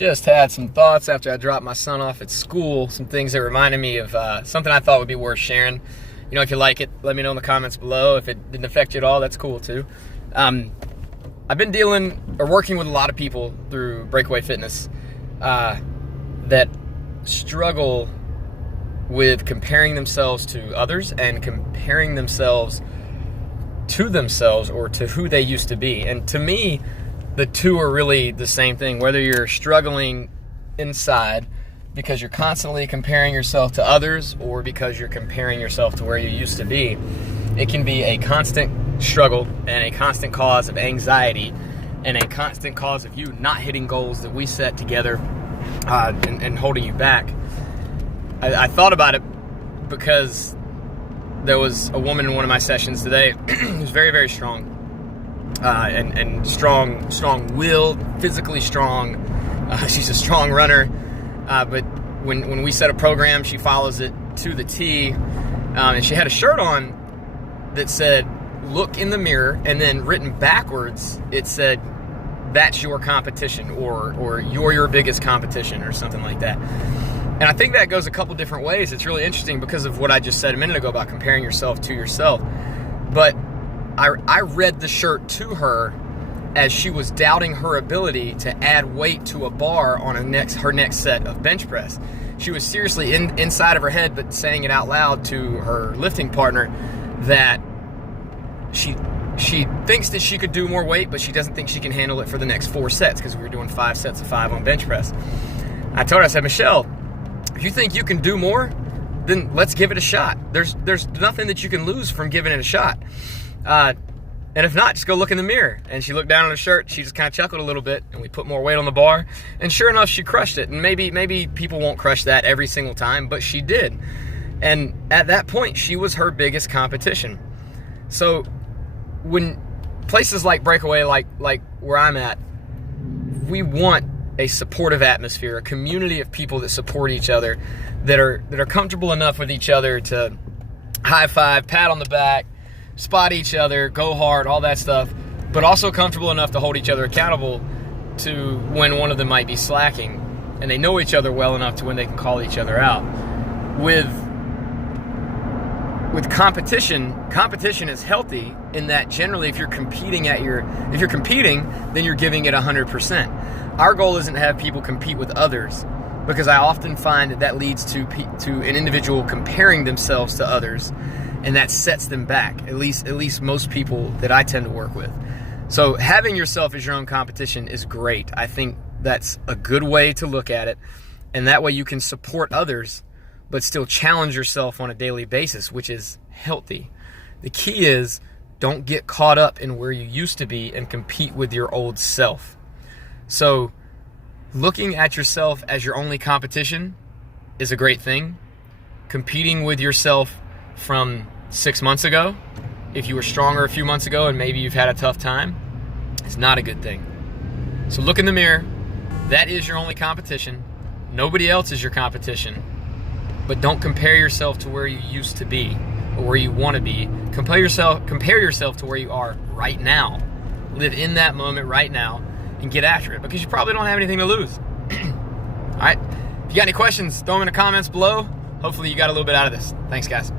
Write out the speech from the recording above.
Just had some thoughts after I dropped my son off at school, some things that reminded me of something I thought would be worth sharing. You know, if you like it, let me know in the comments below. If it didn't affect you at all, that's cool too. I've been working with a lot of people through Breakaway Fitness that struggle with comparing themselves to others and comparing themselves to themselves or to who they used to be. And to me, the two are really the same thing. Whether you're struggling inside because you're constantly comparing yourself to others or because you're comparing yourself to where you used to be, it can be a constant struggle and a constant cause of anxiety and a constant cause of you not hitting goals that we set together and holding you back. I thought about it because there was a woman in one of my sessions today who's very, very strong and strong-willed, physically strong. She's a strong runner, but when we set a program, she follows it to the T. And she had a shirt on that said, "Look in the mirror," and then written backwards, it said, "That's your competition," or "You're your biggest competition," or something like that. And I think that goes a couple different ways. It's really interesting because of what I just said a minute ago about comparing yourself to yourself. But I read the shirt to her as she was doubting her ability to add weight to a bar on her next set of bench press. She was seriously inside of her head, but saying it out loud to her lifting partner that she thinks that she could do more weight, but she doesn't think she can handle it for the next 4 sets because we were doing 5 sets of 5 on bench press. I told her, I said, "Michelle, if you think you can do more, then let's give it a shot. There's nothing that you can lose from giving it a shot. And if not, just go look in the mirror." And she looked down on her shirt. She just kind of chuckled a little bit, and we put more weight on the bar. And sure enough, she crushed it. And maybe people won't crush that every single time, but she did. And at that point, she was her biggest competition. So when places like Breakaway, like where I'm at, we want a supportive atmosphere, a community of people that support each other, that are comfortable enough with each other to high five, pat on the back, spot each other, go hard, all that stuff, but also comfortable enough to hold each other accountable to when one of them might be slacking, and they know each other well enough to when they can call each other out. With competition is healthy in that generally if you're competing, then you're giving it 100%. Our goal isn't to have people compete with others, because I often find that leads to an individual comparing themselves to others, and that sets them back, at least most people that I tend to work with. So having yourself as your own competition is great. I think that's a good way to look at it, and that way you can support others but still challenge yourself on a daily basis, which is healthy. The key is, don't get caught up in where you used to be and compete with your old self. So looking at yourself as your only competition is a great thing. Competing with yourself from 6 months ago, if you were stronger a few months ago and maybe you've had a tough time, is not a good thing. So look in the mirror. That is your only competition. Nobody else is your competition. But don't compare yourself to where you used to be or where you want to be. Compare yourself to where you are right now. Live in that moment right now and get after it, because you probably don't have anything to lose. All right. If you got any questions, throw them in the comments below. Hopefully you got a little bit out of this. Thanks, guys.